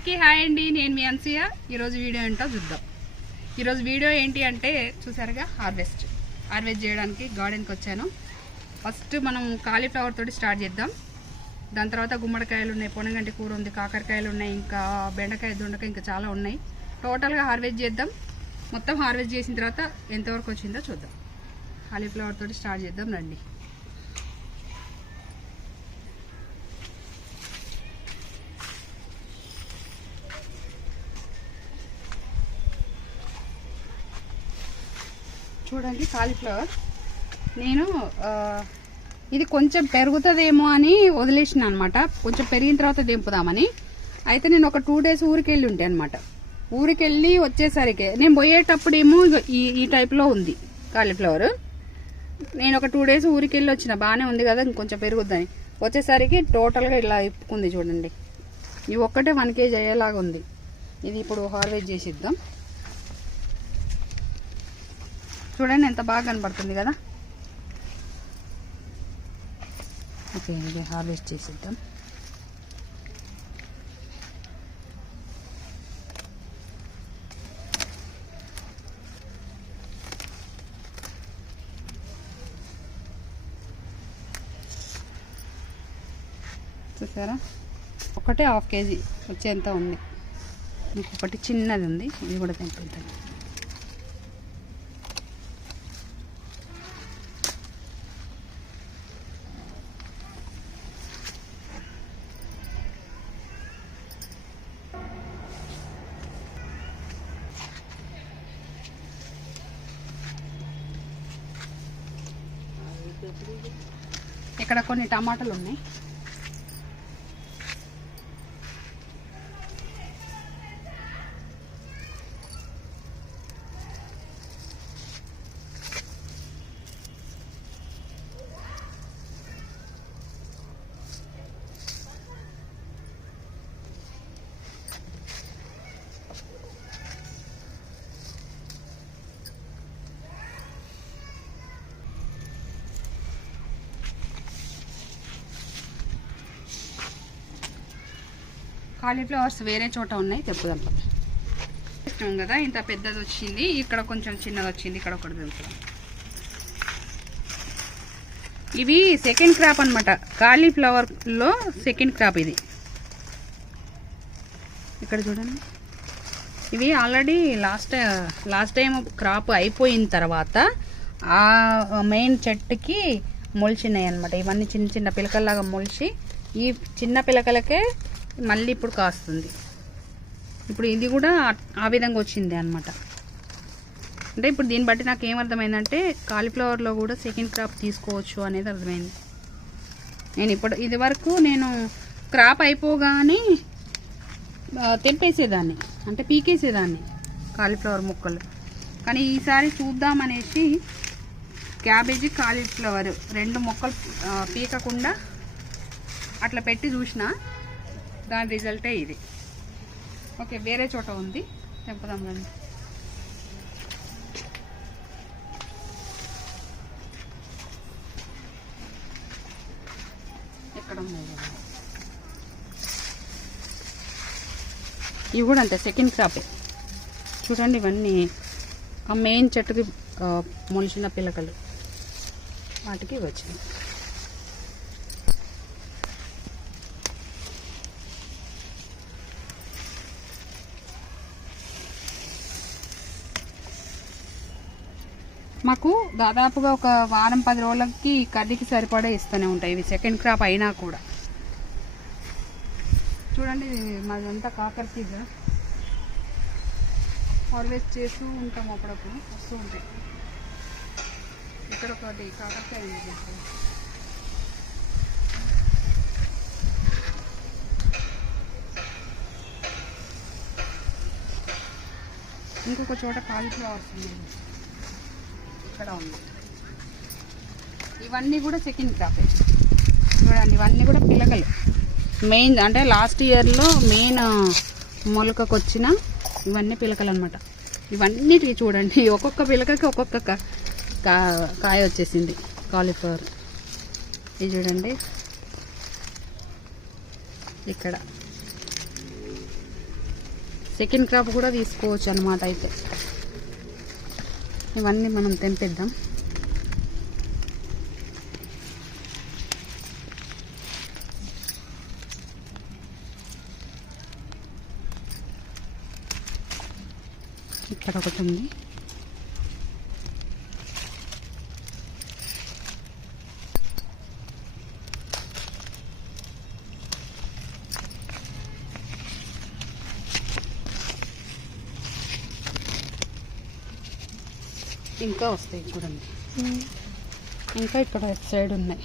అందరికీ హాయ్ అండి. నేను మీ అన్సియా. ఈరోజు వీడియో ఏంటో చూద్దాం. ఈరోజు వీడియో ఏంటి అంటే చూసారుగా హార్వెస్ట్ చేయడానికి గార్డెన్కి వచ్చాను. ఫస్ట్ మనం కాలీఫ్లవర్ తోటి స్టార్ట్ చేద్దాం. దాని తర్వాత గుమ్మడికాయలు ఉన్నాయి, పొనగంటి కూర ఉంది, కాకరకాయలు ఉన్నాయి, ఇంకా బెండకాయ దొండకాయ ఇంకా చాలా ఉన్నాయి. టోటల్గా హార్వెస్ట్ చేద్దాం. మొత్తం హార్వెస్ట్ చేసిన తర్వాత ఎంతవరకు వచ్చిందో చూద్దాం. కాలీఫ్లవర్ తోటి స్టార్ట్ చేద్దాం రండి. చూడండి కాలీఫ్లవర్ నేను ఇది కొంచెం పెరుగుతుందేమో అని వదిలేసిన అనమాట. కొంచెం పెరిగిన తర్వాత దింపుదామని. అయితే నేను ఒక 2 days ఊరికి వెళ్ళి ఉంటాయి అనమాట. ఊరికి వెళ్ళి వచ్చేసరికి నేను పోయేటప్పుడేమో ఈ టైప్లో ఉంది కాలీఫ్లవర్. నేను ఒక 2 days ఊరికి వెళ్ళి వచ్చిన, బాగానే ఉంది కదా ఇంకొంచెం పెరుగుద్దని. వచ్చేసరికి టోటల్గా ఇలా ఇప్పుకుంది చూడండి. ఇవి ఒక్కటే 1 kg అయ్యేలాగా ఉంది. ఇది ఇప్పుడు హార్వెస్ట్ చేసిద్దాం. చూడండి ఎంత బాగా కనబడుతుంది కదా. ఓకే, ఇది హార్వెస్ట్ చేసిద్దాం. చూసారా, ఒకటే 1/2 kg వచ్చేంత ఉంది. ఇంకొకటి చిన్నది ఉంది, ఇది కూడా తెంపుతాను. ఇక్కడ కొన్ని టమాటాలు ఉన్నాయి. కాలీఫ్లవర్స్ వేరే చోట ఉన్నాయి, తెప్పుదాం ఇష్టం కదా. ఇంత పెద్దది వచ్చింది, ఇక్కడ కొంచెం చిన్నది వచ్చింది, ఇక్కడ ఒకటి తెంపుదాం. ఇవి సెకండ్ క్రాప్ అనమాట. కాలీఫ్లవర్లో సెకండ్ క్రాప్ ఇది. ఇక్కడ చూడండి, ఇవి ఆల్రెడీ లాస్ట్ టైం క్రాప్ అయిపోయిన తర్వాత ఆ మెయిన్ చెట్టుకి మొలిచినాయి అనమాట. ఇవన్నీ చిన్న చిన్న పిలకల్లాగా మొలిచి ఈ చిన్న పిలకలకే మళ్ళీ ఇప్పుడు కాస్తుంది. ఇప్పుడు ఇది కూడా ఆ విధంగా వచ్చింది అనమాట. అంటే ఇప్పుడు దీన్ని బట్టి నాకు ఏమర్థమైందంటే కాలీఫ్లవర్లో కూడా సెకండ్ క్రాప్ తీసుకోవచ్చు అనేది అర్థమైంది. నేను ఇది వరకు నేను క్రాప్ అయిపోగానే తెంపేసేదాన్ని, అంటే పీకేసేదాన్ని కాలీఫ్లవర్ ముక్కలు. కానీ ఈసారి చూద్దామనేసి క్యాబేజీ కాలీఫ్లవర్ 2 మొక్కలు పీకకుండా అట్లా పెట్టి చూసిన, దాని రిజల్టే ఇది. ఓకే, వేరే చోట ఉంది, తెంపుదాం రండి. ఎక్కడ ఉన్నాయి? ఇవి కూడా అంతే, సెకండ్ క్రాపే. చూడండి, ఇవన్నీ ఆ మెయిన్ చెట్టుకి మొలిచిన పిలకలు, వాటికి వచ్చినాయి. మాకు దాదాపుగా ఒక వారం 10 రోజులకి కర్రీకి సరిపడే ఇస్తూనే ఉంటాయి ఇవి, సెకండ్ క్రాప్ అయినా కూడా. చూడండి, మాదంతా కాకరతీగ హార్వెస్ట్ చేస్తూ ఉంటాం, అప్పుడప్పుడు వస్తూ ఉంటాయి. ఇక్కడ ఒకటి కాకరకాయ ఉంది. ఇంకొక చోట కాలీఫ్లవర్స్ ఉన్నాయి, ఇక్కడ ఉంది. ఇవన్నీ కూడా సెకండ్ క్రాపే. చూడండి, ఇవన్నీ కూడా పిలకలు. మెయిన్ అంటే లాస్ట్ ఇయర్లో మెయిన్ మొలకకు వచ్చిన ఇవన్నీ పిలకలు అనమాట. ఇవన్నిటికి చూడండి, ఒక్కొక్క పిలకకి ఒక్కొక్క కాయ వచ్చేసింది కాలీఫ్లవర్. ఇది చూడండి, ఇక్కడ సెకండ్ క్రాప్ కూడా తీసుకోవచ్చు అన్నమాట. అయితే ఇవన్నీ మనం తెంపిద్దాం. ఇక్కడ ఒకటి ఉంది. ఇంకా వస్తాయి చూడండి. ఇంకా ఇక్కడ సైడ్ ఉన్నాయి.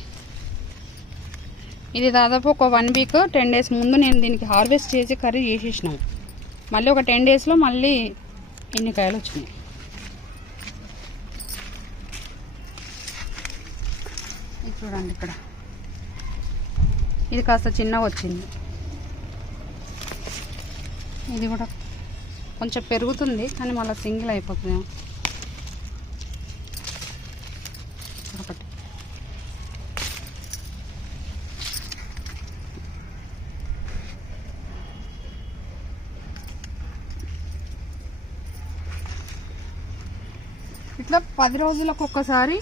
ఇది దాదాపు ఒక 1 వీక్ 10 డేస్ ముందు నేను దీనికి హార్వెస్ట్ చేసి కర్రీ చేసేసినాము. మళ్ళీ ఒక 10 డేస్లో మళ్ళీ ఇన్ని కాయలు వచ్చినాయి. ఇది చూడండి, ఇక్కడ ఇది కాస్త చిన్నగా వచ్చింది. ఇది కూడా కొంచెం పెరుగుతుంది కానీ మళ్ళీ సింగిల్ అయిపోతుంది. ఒకటి ఇట్లా 10 రోజులకు ఒక్కసారి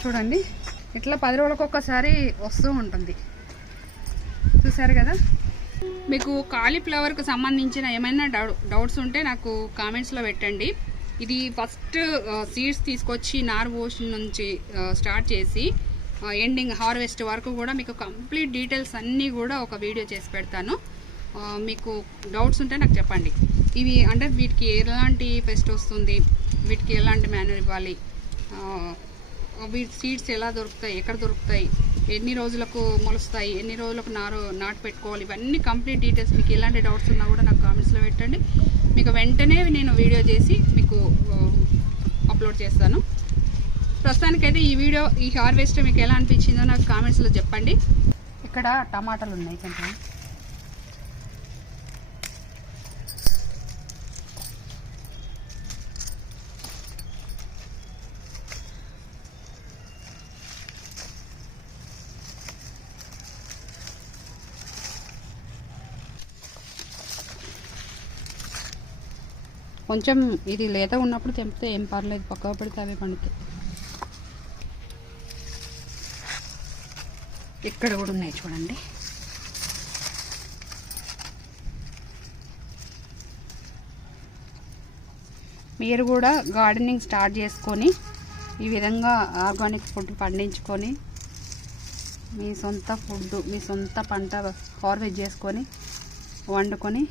చూడండి, ఇట్లా 10 రోజులకు ఒక్కసారి వస్తూ ఉంటుంది. చూసారు కదా. మీకు కాలీఫ్లవర్కి సంబంధించిన ఏమైనా డౌట్స్ ఉంటే నాకు కామెంట్స్లో పెట్టండి. ఇది ఫస్ట్ సీడ్స్ తీసుకొచ్చి నార్ పోసి నుంచి స్టార్ట్ చేసి ఎండింగ్ హార్వెస్ట్ వరకు కూడా మీకు కంప్లీట్ డీటెయిల్స్ అన్నీ కూడా ఒక వీడియో చేసి పెడతాను. మీకు డౌట్స్ ఉంటే నాకు చెప్పండి. ఇవి అంటే వీటికి ఎలాంటి పెస్ట్ వస్తుంది, వీటికి ఎలాంటి మాన్యూర్ ఇవ్వాలి, వీటి సీడ్స్ ఎలా దొరుకుతాయి, ఎక్కడ దొరుకుతాయి, ఎన్ని రోజులకు మొలుస్తాయి, ఎన్ని రోజులకు నాటు పెట్టుకోవాలి, ఇవన్నీ కంప్లీట్ డీటెయిల్స్ మీకు ఎలాంటి డౌట్స్ ఉన్నా కూడా నాకు కామెంట్స్లో పెట్టండి. మీకు వెంటనే నేను వీడియో చేసి మీకు అప్లోడ్ చేస్తాను. ప్రస్తుతానికైతే ఈ హార్వెస్ట్ మీకు ఎలా అనిపించిందో నాకు కామెంట్స్లో చెప్పండి. ఇక్కడ టమాటాలు ఉన్నాయి కొంచెం. కొంచెం ఇది లేత ఉన్నప్పుడు తెంపితే ఏం పర్లేదు, పక్కకు పెడితే అవే పండుతాయి. ఇక్కడ కూడా ఉన్నాయి చూడండి. మీరు కూడా గార్డెనింగ్ స్టార్ట్ చేసుకొని ఈ విధంగా ఆర్గానిక్ ఫుడ్ పండించుకొని మీ సొంత ఫుడ్, మీ సొంత పంట హార్వెస్ట్ చేసుకొని వండుకొని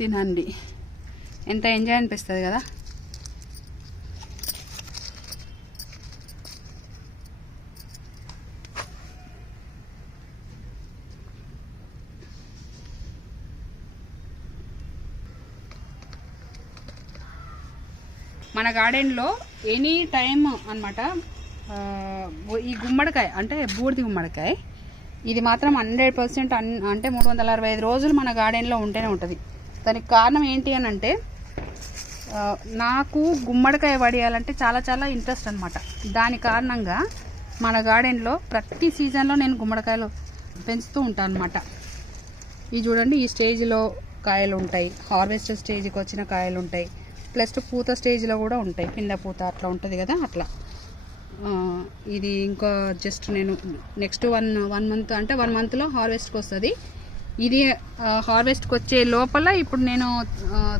తినండి. ఎంత ఎంజాయ్ అనిపిస్తుంది కదా. మన గార్డెన్లో ఎనీ టైం అన్నమాట. ఈ గుమ్మడికాయ అంటే బూడిది గుమ్మడికాయ, ఇది మాత్రం 100% అంటే 365 రోజులు మన గార్డెన్లో ఉంటూనే ఉంటుంది. దానికి కారణం ఏంటి అని అంటే, నాకు గుమ్మడికాయ వడియాలంటే చాలా చాలా ఇంట్రెస్ట్ అనమాట. దాని కారణంగా మన గార్డెన్లో ప్రతి సీజన్లో నేను గుమ్మడికాయలు పెంచుతూ ఉంటాను అనమాట. ఇవి చూడండి, ఈ స్టేజ్లో కాయలు ఉంటాయి, హార్వెస్ట్ స్టేజ్కి వచ్చిన కాయలు ఉంటాయి, ప్లస్ పూత స్టేజ్లో కూడా ఉంటాయి. పింద పూత అట్లా ఉంటుంది కదా, అట్లా. ఇది ఇంకా జస్ట్ నేను నెక్స్ట్ వన్ మంత్ అంటే 1 మంత్లో హార్వెస్ట్కి వస్తుంది. ఇది హార్వెస్ట్కి వచ్చే లోపల ఇప్పుడు నేను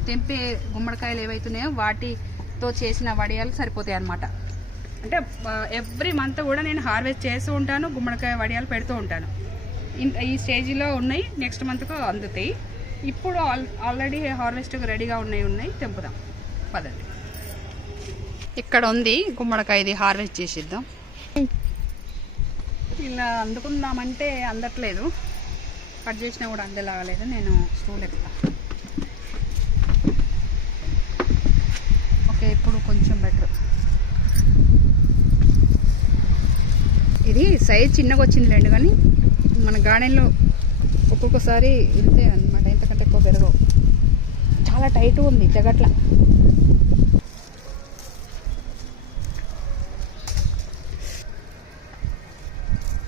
తెంపే గుమ్మడికాయలు ఏవైతున్నాయో వాటితో చేసిన వడియాలు సరిపోతాయి అన్నమాట. అంటే ఎవ్రీ మంత్ కూడా నేను హార్వెస్ట్ చేస్తూ ఉంటాను, గుమ్మడికాయ వడియాలు పెడుతూ ఉంటాను. ఈ స్టేజ్లో ఉన్నాయి, నెక్స్ట్ మంత్కు అందుతాయి. ఇప్పుడు ఆల్రెడీ హార్వెస్ట్కి రెడీగా ఉన్నాయి, తెంపుదాం పదండి. ఇక్కడ ఉంది గుమ్మడికాయ, ఇది హార్వెస్ట్ చేసిద్దాం. ఇలా అందుకుందామంటే అందట్లేదు, కట్ చేసినా కూడా అందలాగలేదు. నేను స్టూల్ ఎక్కుతా. ఓకే, ఇప్పుడు కొంచెం బెటర్. ఇది సైజ్ చిన్నగా వచ్చిందిలేండి, కానీ మన గార్డెన్లో ఒక్కొక్కసారి ఇంతే అన్నమాట, ఇంతకంటే ఎక్కువ పెరగవు. చాలా టైట్ ఉంది, తెగట్ల.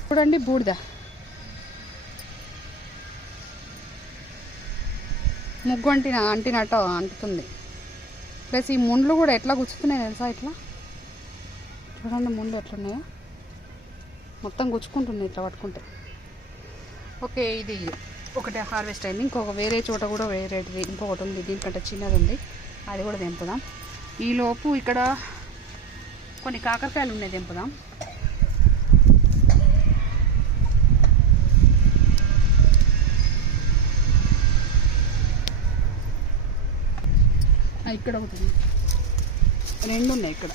చూడండి బూడిద. ముగ్గు అంటినట్టు అంటుతుంది. ప్లస్ ఈ ముండ్లు కూడా ఎట్లా గుచ్చుతున్నాయి తెలుసా, ఇట్లా చూడండి ముండ్లు ఎట్లున్నాయో, మొత్తం గుచ్చుకుంటున్నాయి ఇట్లా పట్టుకుంటే. ఓకే, ఇది ఒకటి హార్వెస్ట్ అయింది. ఇంకొక వేరే చోట కూడా వేరేది ఇంకొకటి ఉంది, దీనికంటే చిన్నది ఉంది, అది కూడా తెంపుదాం. ఈలోపు ఇక్కడ కొన్ని కాకరకాయలు ఉన్నాయి, తెంపుదాం. ఇక్కడ ఒకటి, రెండు ఉన్నాయి ఇక్కడ.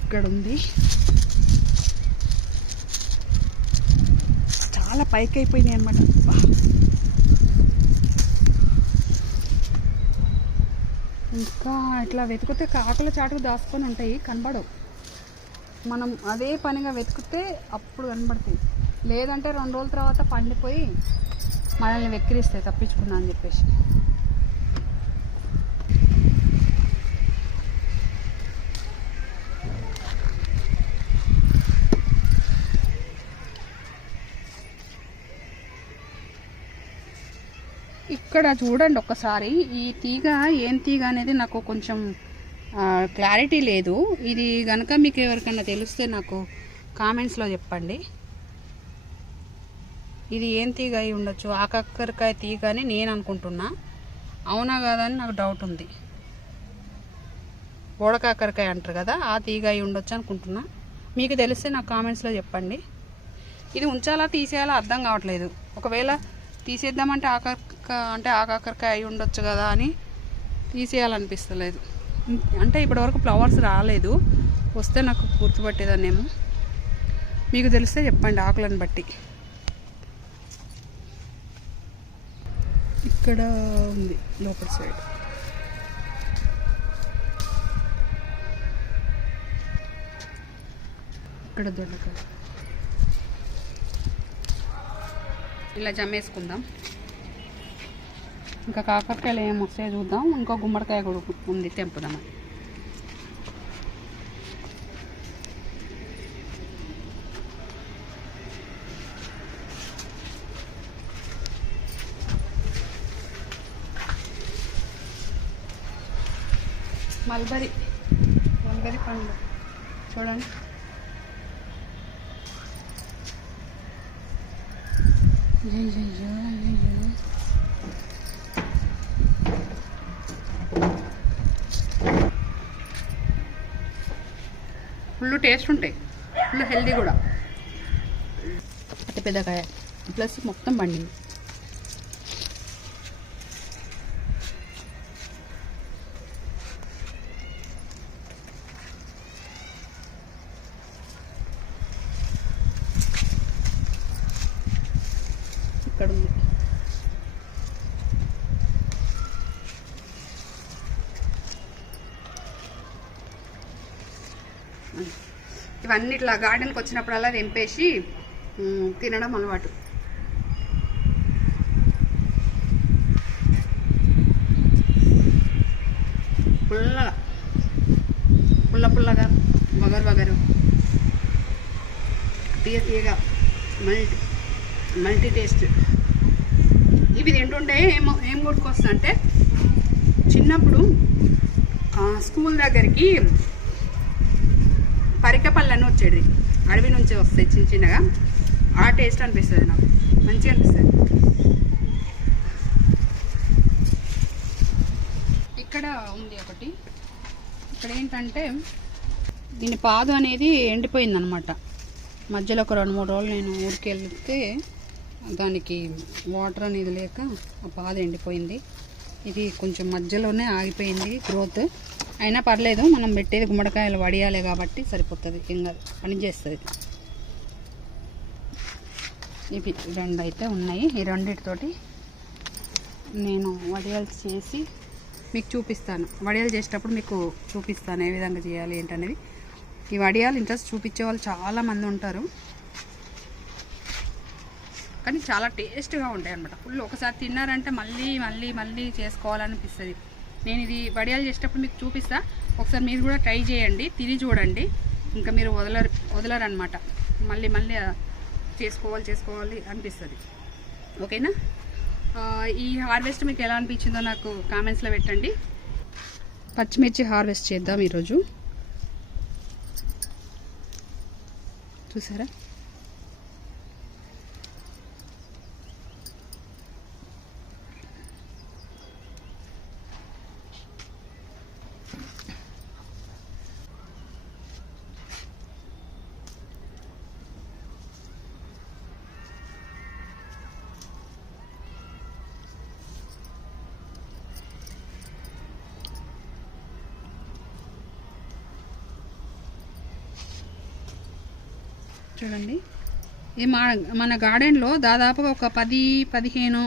ఇక్కడ ఉంది, చాలా పైకి అయిపోయినాయి అన్నమాట. ఇంకా ఇట్లా వెతికితే కాకుల చాటుకు దాచుకొని ఉంటాయి, కనబడవు. మనం అదే పనిగా వెతికితే అప్పుడు కనబడతాయి. లేదంటే 2 రోజుల తర్వాత పండిపోయి మనల్ని వెక్కిరిస్తాయి తప్పించుకున్నా అని చెప్పేసి. ఇక్కడ చూడండి ఒక్కసారి, ఈ తీగ ఏం తీగ అనేది నాకు కొంచెం క్లారిటీ లేదు. ఇది కనుక మీకు ఎవరికైనా తెలిస్తే నాకు కామెంట్స్లో చెప్పండి. ఇది ఏం తీగ అయి ఉండొచ్చు? ఆకాకరకాయ తీగ అని నేను అనుకుంటున్నా, అవునా కాదా అని నాకు డౌట్ ఉంది. బోడకాకరకాయ అంటారు కదా, ఆ తీగ అయి ఉండొచ్చు అనుకుంటున్నా. మీకు తెలిస్తే నాకు కామెంట్స్లో చెప్పండి. ఇది ఉంచాలా తీసేయాలా అర్థం కావట్లేదు. ఒకవేళ తీసేద్దామంటే ఆకాకరకాయ అయి ఉండొచ్చు కదా అని తీసేయాలనిపిస్తలేదు. అంటే ఇప్పటివరకు ఫ్లవర్స్ రాలేదు, వస్తే నాకు గుర్తుపట్టేదాన్నేమో. మీకు తెలిస్తే చెప్పండి ఆకులను బట్టి. ఇక్కడ ఉంది లోపల సైడ్. ఇక్కడ దొండకాయ ఇలా జమ్మేసుకుందాం. ఇంకా కాకరకాయలు ఏం వస్తాయో చూద్దాం. ఇంకో గుమ్మడికాయ కూడా ఉంది, తెంపుదాం. మల్బరీ పండు చూడండి, ఫుల్ టేస్ట్ ఉంటాయి, ఫుల్ హెల్దీ కూడా. అతి పెద్దకాయ ప్లస్ మొత్తం పండింది. ఇక్కడ ఉంది. ఇవన్నీ ఇట్లా గార్డెన్కి వచ్చినప్పుడల్లా తెంపేసి తినడం అలవాటు. పుల్లగా వగరు తీయగా మల్టీ టేస్ట్. ఇవి తింటుంటే ఏం గుర్తుకొస్తా అంటే, చిన్నప్పుడు స్కూల్ దగ్గరికి పరికపళ్ళని వచ్చేది, అడవి నుంచి వస్తాయి చిన్నగా. ఆ టేస్ట్ అనిపిస్తుంది నాకు, మంచిగా అనిపిస్తుంది. ఇక్కడ ఉంది ఒకటి. ఇక్కడ ఏంటంటే దీని పాదు అనేది ఎండిపోయింది అనమాట. మధ్యలో ఒక 2-3 రోజులు నేను ఊరికి వెళ్తే దానికి వాటర్ అనేది లేక ఆ పాదు ఎండిపోయింది. ఇది కొంచెం మధ్యలోనే ఆగిపోయింది గ్రోత్. అయినా పర్లేదు, మనం పెట్టేది గుమ్మడికాయలు వడియాలే కాబట్టి సరిపోతుంది, ఇంకా పని చేస్తుంది. ఇవి 2 అయితే ఉన్నాయి. ఈ రెండింటితోటి నేను వడియాలు చేసి మీకు చూపిస్తాను. వడియాలు చేసేటప్పుడు మీకు చూపిస్తాను ఏ విధంగా చేయాలి ఏంటనేది. ఈ వడియాలు ఇంట్రెస్ట్ చూపించే వాళ్ళు చాలామంది ఉంటారు, కానీ చాలా టేస్ట్గా ఉంటాయి అన్నమాట. ఫుల్ ఒకసారి తిన్నారంటే మళ్ళీ మళ్ళీ మళ్ళీ చేసుకోవాలనిపిస్తుంది. నేను ఇది వడియాలు చేసేటప్పుడు మీకు చూపిస్తా, ఒకసారి మీరు కూడా ట్రై చేయండి, తిని చూడండి, ఇంకా మీరు వదలరు అనమాట. మళ్ళీ మళ్ళీ చేసుకోవాలి అనిపిస్తుంది. ఓకేనా? ఈ హార్వెస్ట్ మీకు ఎలా అనిపించిందో నాకు కామెంట్స్లో పెట్టండి. పచ్చిమిర్చి హార్వెస్ట్ చేద్దాం ఈరోజు. చూసారా? చూడండి, ఈ మన గార్డెన్లో దాదాపుగా ఒక 10-15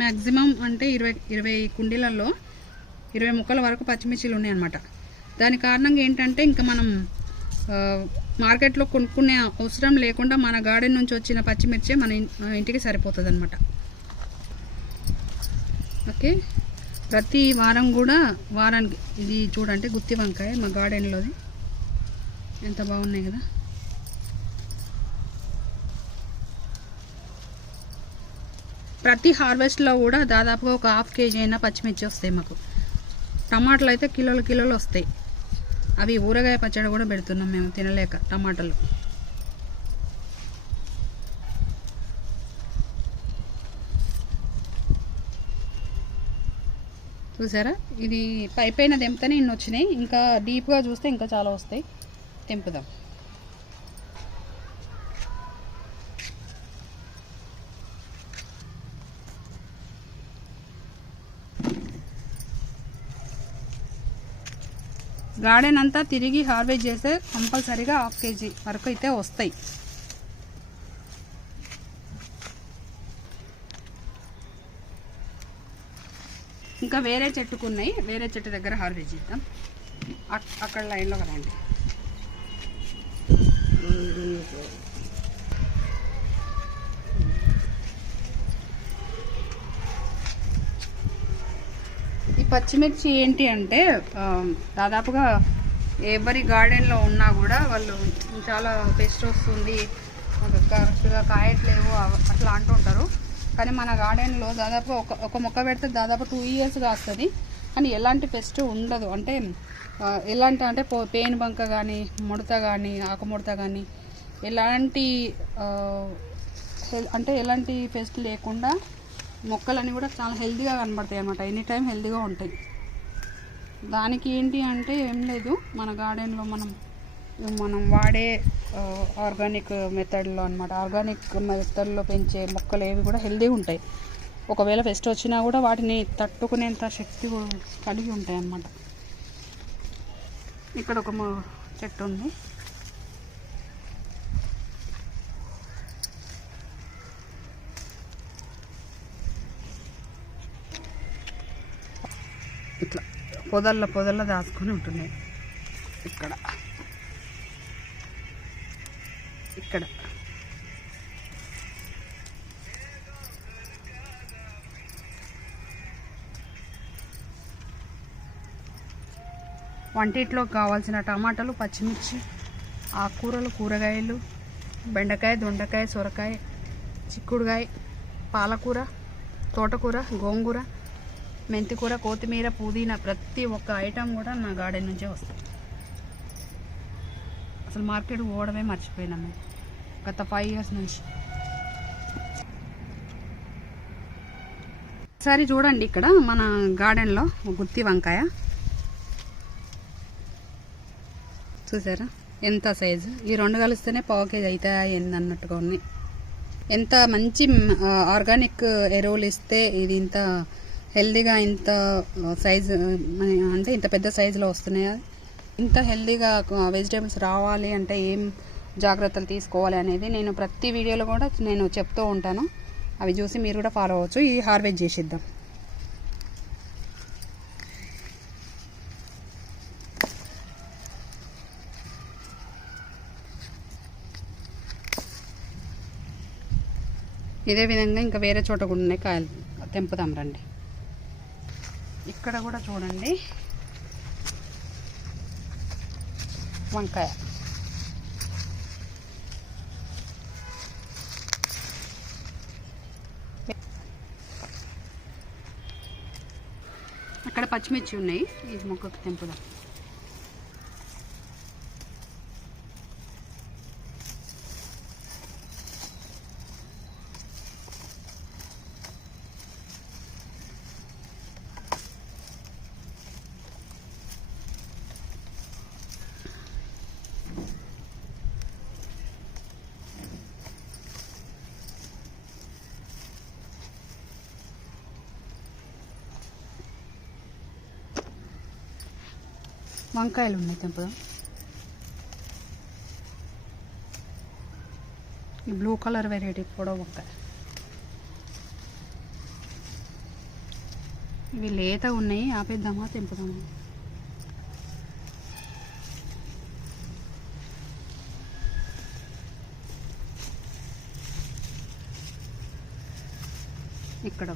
మ్యాక్సిమం అంటే 20 కుండీలలో 20 మొక్కల వరకు పచ్చిమిర్చిలు ఉన్నాయన్నమాట. దాని కారణంగా ఏంటంటే ఇంకా మనం మార్కెట్లో కొనుక్కునే అవసరం లేకుండా మన గార్డెన్ నుంచి వచ్చిన పచ్చిమిర్చే మన ఇంటికి సరిపోతుంది అనమాట. ఓకే, ప్రతి వారం కూడా వారానికి ఇది చూడండి, గుత్తి వంకాయ మా గార్డెన్లోది ఎంత బాగున్నాయి కదా. ప్రతి హార్వెస్ట్లో కూడా దాదాపుగా ఒక 1/2 kg అయినా పచ్చిమిర్చి వస్తాయి మాకు. టమాటాలు అయితే కిలోలు వస్తాయి. అవి ఊరగాయ పచ్చడి కూడా పెడుతున్నాం మేము తినలేక టమాటాలు. చూసారా? ఇది పైపైన తెంపితేనే ఇన్ని వచ్చినాయి, ఇంకా డీప్గా చూస్తే ఇంకా చాలా వస్తాయి. తెంపుదాం. గార్డెన్ అంతా తిరిగి హార్వెస్ట్ చేస్తే కంపల్సరీగా 1/2 kg వరకు అయితే వస్తాయి. ఇంకా వేరే చెట్టుకున్నాయి, వేరే చెట్టు దగ్గర హార్వెస్ట్ చేద్దాం. అక్కడ లైన్లో రండి. ఈ పచ్చిమిర్చి ఏంటి అంటే దాదాపుగా ఎవరి గార్డెన్లో ఉన్నా కూడా వాళ్ళు చాలా పెస్ట్ వస్తుంది, కరెక్ట్గా కాయట్లేవు అట్లా అంటుంటారు. కానీ మన గార్డెన్లో దాదాపు ఒక మొక్క పెడితే దాదాపు 2 years కాస్తుంది, కానీ ఎలాంటి పెస్ట్ ఉండదు. అంటే ఎలాంటి అంటే పేను బంక కానీ, ముడత కానీ, ఆకుముడత కానీ ఎలాంటి అంటే ఎలాంటి పెస్ట్ లేకుండా మొక్కలన్నీ కూడా చాలా హెల్తీగా కనబడతాయి అన్నమాట. ఎనీ టైం హెల్తీగా ఉంటాయి. దానికి ఏంటి అంటే ఏం లేదు, మన గార్డెన్లో మనం వాడే ఆర్గానిక్ మెథడ్లో అనమాట. ఆర్గానిక్ మెథడ్లో పెంచే మొక్కలు ఏవి కూడా హెల్తీగా ఉంటాయి. ఒకవేళ పెస్ట్ వచ్చినా కూడా వాటిని తట్టుకునేంత శక్తి కలిగి ఉంటాయి అన్నమాట. ఇక్కడ ఒక చెట్టు ఉంది. ఇట్లా పొదల్లో దాచుకొని ఉంటున్నాయి. ఇక్కడ వంటింట్లోకి కావాల్సిన టమాటాలు, పచ్చిమిర్చి, ఆకుకూరలు, కూరగాయలు, బెండకాయ, దొండకాయ, సొరకాయ, చిక్కుడుకాయ, పాలకూర, తోటకూర, గోంగూర, మెంతికూర, కొత్తిమీర, పుదీనా ప్రతి ఒక్క ఐటెం కూడా నా గార్డెన్ నుంచే వస్తాయి. అసలు మార్కెట్ పోవడమే మర్చిపోయినాం మేము గత 5 years నుంచి. ఒకసారి చూడండి, ఇక్కడ మన గార్డెన్లో గుత్తి వంకాయ చూసారా ఎంత సైజు. ఈ 2 కలిస్తేనే 1/2 kg అవుతాయి అన్నట్టుగా ఉన్నాయి. ఎంత మంచి ఆర్గానిక్ ఎరువులు ఇస్తే ఇది ఇంత హెల్దీగా ఇంత సైజు అంటే ఇంత పెద్ద సైజులో వస్తున్నాయా. ఇంత హెల్దీగా వెజిటేబుల్స్ రావాలి అంటే ఏం జాగ్రత్తలు తీసుకోవాలి అనేది నేను ప్రతి వీడియోలో కూడా నేను చెప్తూ ఉంటాను. అవి చూసి మీరు కూడా ఫాలో అవ్వచ్చు. ఈ హార్వెస్ట్ చేసిద్దాం. ఇదే విధంగా ఇంకా వేరే చోట కూడా ఉన్నాయి కాయలు, తెంపుదాం రండి. ఇక్కడ కూడా చూడండి వంకాయ. అక్కడ పచ్చిమిర్చి ఉన్నాయి, ఇది మొక్కకు తెంపుదాం. వంకాయలు ఉన్నాయి తెంపుదాం. ఈ బ్లూ కలర్ వెరైటీ పొడవు వంకాయ, ఇవి లేత ఉన్నాయి, ఆపేద్దామా తెంపుదామా? ఇక్కడ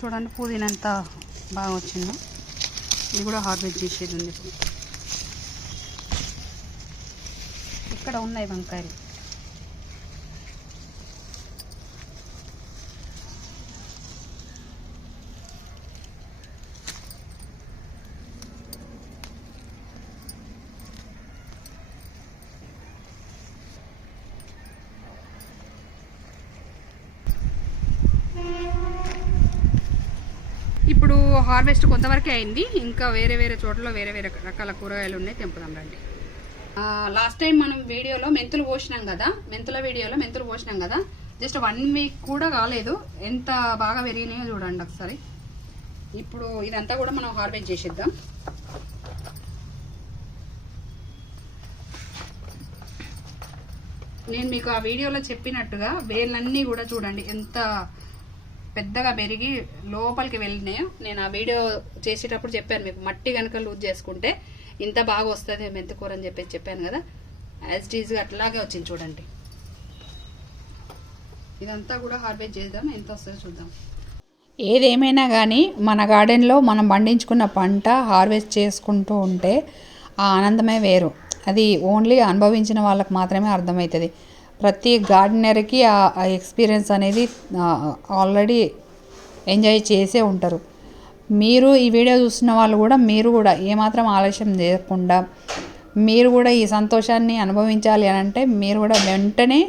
చూడండి పుదీనా ఎంత బాగా వచ్చిందో. ఇది కూడా హార్వెస్ట్ చేసేది ఉంది. ఇక్కడ ఉన్నాయి వంకాయలు. ఇప్పుడు హార్వెస్ట్ కొంతవరకే అయింది, ఇంకా వేరే వేరే చోట్ల వేరే వేరే రకాల కూరగాయలు ఉన్నాయి, తెంపుదాం రండి. లాస్ట్ టైం మనం వీడియోలో మెంతులు పోసినాం కదా, మెంతులు పోసినాం కదా, జస్ట్ 1 వీక్ కూడా కాలేదు, ఎంత బాగా పెరిగినాయో చూడండి ఒకసారి. ఇప్పుడు ఇదంతా కూడా మనం హార్వెస్ట్ చేసేద్దాం. నేను మీకు ఆ వీడియోలో చెప్పినట్టుగా వేర్లన్నీ కూడా చూడండి ఎంత పెద్దగా పెరిగి లోపలికి వెళ్ళినాయో. నేను ఆ వీడియో చేసేటప్పుడు చెప్పాను మీకు, మట్టి కనుక లూజ్ చేసుకుంటే ఇంత బాగా వస్తుంది మెంతికూర అని చెప్పాను కదా, యాజ్ ఇట్ ఈజ్గా అట్లాగే వచ్చింది చూడండి. ఇదంతా కూడా హార్వెస్ట్ చేద్దాం, ఎంత వస్తుందో చూద్దాం. ఏదేమైనా కానీ మన గార్డెన్లో మనం పండించుకున్న పంట హార్వెస్ట్ చేసుకుంటూ ఉంటే ఆ ఆనందమే వేరు. అది ఓన్లీ అనుభవించిన వాళ్ళకి మాత్రమే అర్థమవుతుంది. ప్రతి గార్డెనర్కి ఆ ఎక్స్పీరియన్స్ అనేది ఆల్రెడీ ఎంజాయ్ చేసే ఉంటారు. మీరు ఈ వీడియో చూస్తున్న వాళ్ళు కూడా మీరు కూడా ఏమాత్రం ఆలస్యం చేయకుండా మీరు కూడా ఈ సంతోషాన్ని అనుభవించాలి అని అంటే మీరు కూడా వెంటనే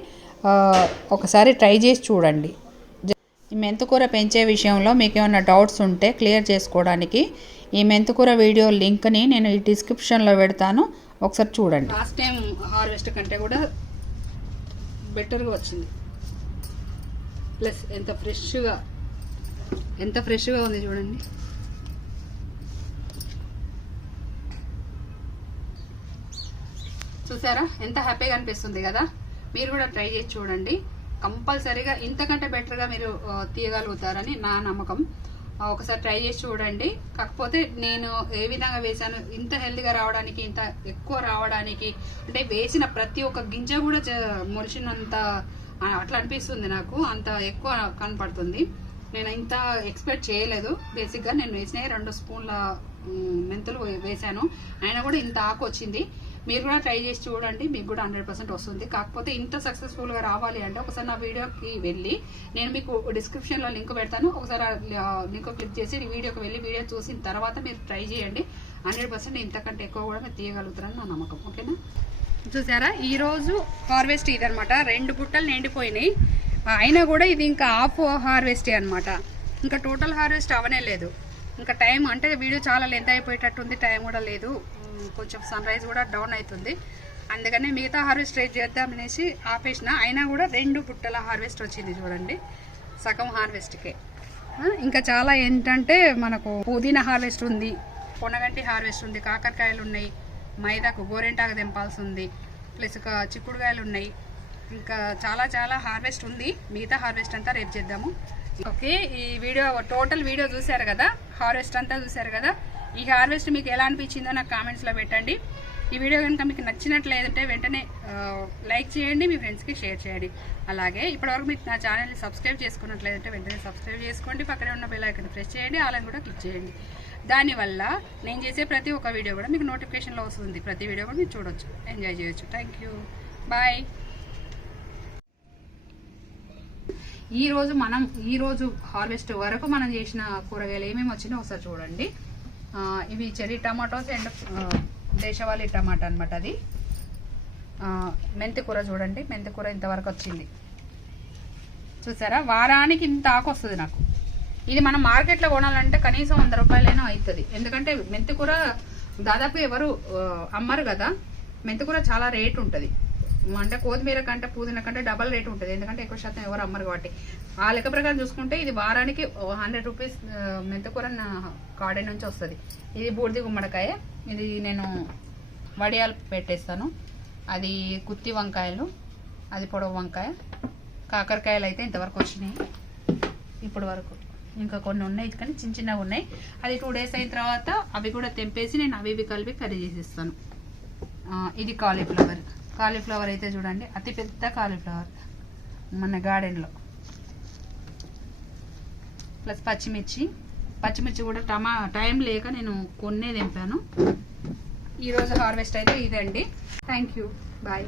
ఒకసారి ట్రై చేసి చూడండి. ఈ మెంతికూర పెంచే విషయంలో మీకు ఏమైనా డౌట్స్ ఉంటే క్లియర్ చేసుకోవడానికి ఈ మెంతికూర వీడియో లింక్ని నేను ఈ డిస్క్రిప్షన్లో పెడతాను, ఒకసారి చూడండి. లాస్ట్ టైం హార్వెస్ట్ కంటే కూడా బెటర్గా వచ్చింది, ప్లస్ ఎంత ఫ్రెష్గా ఉంది చూడండి. చూసారా ఎంత హ్యాపీగా అనిపిస్తుంది కదా. మీరు కూడా ట్రై చేసి చూడండి, కంపల్సరీగా ఇంతకంటే బెటర్గా మీరు తీయగలుగుతారని నా నమ్మకం. ఒకసారి ట్రై చేసి చూడండి. కాకపోతే నేను ఏ విధంగా వేసాను, ఇంత హెల్తీగా రావడానికి, ఇంత ఎక్కువ రావడానికి, అంటే వేసిన ప్రతి ఒక్క గింజ కూడా మొలిచినంత అట్లా అనిపిస్తుంది నాకు, అంత ఎక్కువ కనపడుతుంది. నేను ఇంత ఎక్స్పెక్ట్ చేయలేదు. బేసిక్గా నేను వేసిన 2 స్పూన్ల మెంతులు వేసాను, అయినా కూడా ఇంత ఆకు వచ్చింది. మీరు కూడా ట్రై చేసి చూడండి, మీకు కూడా 100% వస్తుంది. కాకపోతే ఇంత సక్సెస్ఫుల్గా రావాలి అంటే ఒకసారి నా వీడియోకి వెళ్ళి, నేను మీకు డిస్క్రిప్షన్లో లింక్ పెడతాను, ఒకసారి లింక్ క్లిక్ చేసి వీడియోకి వెళ్ళి వీడియో చూసిన తర్వాత మీరు ట్రై చేయండి. 100% ఇంతకంటే ఎక్కువ కూడా మీరు తీయగలుగుతారని నా నమ్మకం. ఓకేనా? చూసారా ఈరోజు హార్వెస్ట్ ఇదనమాట. 2 బుట్టలు నిండిపోయినాయి, అయినా కూడా ఇది ఇంకా హాఫ్ హార్వెస్టే అనమాట. ఇంకా టోటల్ హార్వెస్ట్ అవనే లేదు. ఇంకా టైం అంటే వీడియో చాలా లెంత్ అయిపోయేటట్టుంది, టైం కూడా లేదు, కొంచెం సన్ రైజ్ కూడా డౌన్ అవుతుంది. అందుకని మిగతా హార్వెస్ట్ ట్రై చేద్దామనేసి ఆపేసిన. అయినా కూడా 2 బుట్టల హార్వెస్ట్ వచ్చింది చూడండి, సగం హార్వెస్ట్కే. ఇంకా చాలా ఏంటంటే మనకు పుదీనా హార్వెస్ట్ ఉంది, పొనగంటి హార్వెస్ట్ ఉంది, కాకరకాయలు ఉన్నాయి, మైదాకు గోరెంటాకు తెంపాల్సి ఉంది, ప్లస్ చిక్కుడుకాయలు ఉన్నాయి, ఇంకా చాలా చాలా హార్వెస్ట్ ఉంది. మిగతా హార్వెస్ట్ అంతా రేపు చేద్దాము. ఓకే, ఈ వీడియో టోటల్ వీడియో చూశారు కదా, హార్వెస్ట్ అంతా చూశారు కదా. ఈ హార్వెస్ట్ మీకు ఎలా అనిపించిందో నాకు కామెంట్స్లో పెట్టండి. ఈ వీడియో కనుక మీకు నచ్చినట్లయితే వెంటనే లైక్ చేయండి, మీ ఫ్రెండ్స్కి షేర్ చేయండి. అలాగే ఇప్పటివరకు మీకు నా ఛానల్ని సబ్స్క్రైబ్ చేసుకున్నట్లయితే వెంటనే సబ్స్క్రైబ్ చేసుకోండి, పక్కనే ఉన్న బెల్ ఐకాన్ ప్రెస్ చేయండి, ఆల్ అని కూడా క్లిక్ చేయండి. దానివల్ల నేను చేసే ప్రతి ఒక్క వీడియో కూడా మీకు నోటిఫికేషన్లో వస్తుంది. ప్రతి వీడియో కూడా మీరు చూడొచ్చు, ఎంజాయ్ చేయొచ్చు. Thank you, bye. ఈరోజు హార్వెస్ట్ వరకు మనం చేసిన కూరగాయలు ఏమేమి వచ్చినాయో ఒకసారి చూడండి. ఇవి చెర్రీ టమాటోస్ అండ్ దేశవాళీ టమాటా అనమాట. అది మెంతి కూర చూడండి, మెంతి కూర ఇంతవరకు వచ్చింది చూసారా. వారానికి ఇంత ఆకు వస్తుంది నాకు. ఇది మనం మార్కెట్లో కొనాలంటే కనీసం 100 రూపాయలైనా అవుతుంది. ఎందుకంటే మెంతి కూర దాదాపు ఎవరు అమ్మరు కదా. మెంతి కూర చాలా రేట్ ఉంటుంది, అంటే కొత్తిమీర కంటే పుదీనా కంటే డబల్ రేట్ ఉంటుంది. ఎందుకంటే ఎక్కువ శాతం ఎవరు అమ్మరు కాబట్టి. ఆ లెక్క ప్రకారం చూసుకుంటే ఇది వారానికి 100 రూపీస్ మెంతి కూర నా కాడే నుంచి వస్తుంది. ఇది బూడిది గుమ్మడికాయ, ఇది నేను వడియాలు పెట్టేస్తాను. అది గుత్తి వంకాయలు, అది పొడవు వంకాయ. కాకరకాయలు అయితే ఇంతవరకు వచ్చినాయి ఇప్పటి వరకు. ఇంకా కొన్ని ఉన్నాయి కానీ చిన్న చిన్నగా ఉన్నాయి. అది 2 డేస్ అయిన తర్వాత అవి కూడా తెంపేసి నేను అవి కలిపి కర్రీ చేసేస్తాను. ఇది కాలీఫ్లవర్ అయితే చూడండి, అతి పెద్ద కాలీఫ్లవర్ మన గార్డెన్లో. ప్లస్ పచ్చిమిర్చి కూడా టైం లేక నేను కొన్నే తెంపాను. ఈరోజు హార్వెస్ట్ అయితే ఇదండి. Thank you, bye.